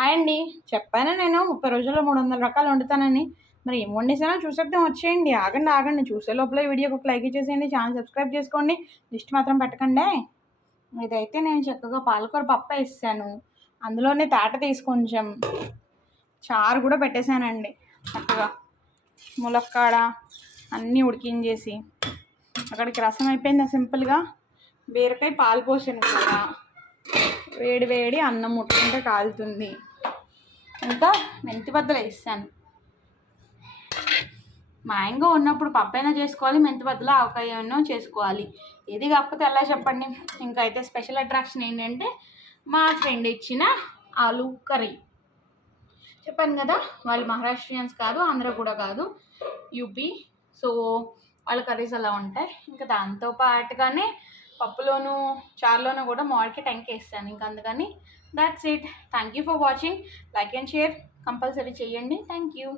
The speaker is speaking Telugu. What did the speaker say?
హాయ్ అండి. చెప్పానా నేను 30 రోజుల్లో 300 రకాలు వండుతానని. మరి ఏం వండేసానో చూసేద్దాం వచ్చేయండి. ఆగండి. చూసే లోపల ఈ వీడియోకి ఒక లైక్ ఇచ్చేసేయండి. ఛానల్ సబ్స్క్రైబ్ చేసుకోండి. లిస్ట్ మాత్రం పెట్టకండి. ఇదైతే నేను చక్కగా పాలకూర పప్పు వేసాను. అందులోనే తాట తీసి కొంచెం చారు కూడా పెట్టేశానండి. చక్కగా ములక్కాడ అన్నీ ఉడికించేసి అక్కడికి రసం అయిపోయింది. సింపుల్గా బీరకాయ పాలు పోసాను కూడా. వేడి వేడి అన్నం ముట్టుకుంటే కాలుతుంది. ఇంకా మెంతి బద్దలు వేసాను. మ్యాంగో ఉన్నప్పుడు పప్పైనా చేసుకోవాలి, మెంతి బద్దలు ఆవకాయనో చేసుకోవాలి. ఏది కాకపోతే ఎలా చెప్పండి. ఇంకా అయితే స్పెషల్ అట్రాక్షన్ ఏంటంటే మా ఫ్రెండ్ ఇచ్చిన ఆలూ కర్రీ. చెప్పాను కదా, వాళ్ళు మహారాష్ట్రియన్స్ కాదు, ఆంధ్ర కూడా కాదు, యూపీ. సో వాళ్ళ కర్రీస్ అలా ఉంటాయి. ఇంకా దాంతో పాటుగానే పప్పులోను చారులోనూ కూడా మామిడికాయ టెంక వేస్తాను. ఇంకా అందుకని that's it. Thank you for watching. Like and share compulsory చేయండి. Thank you.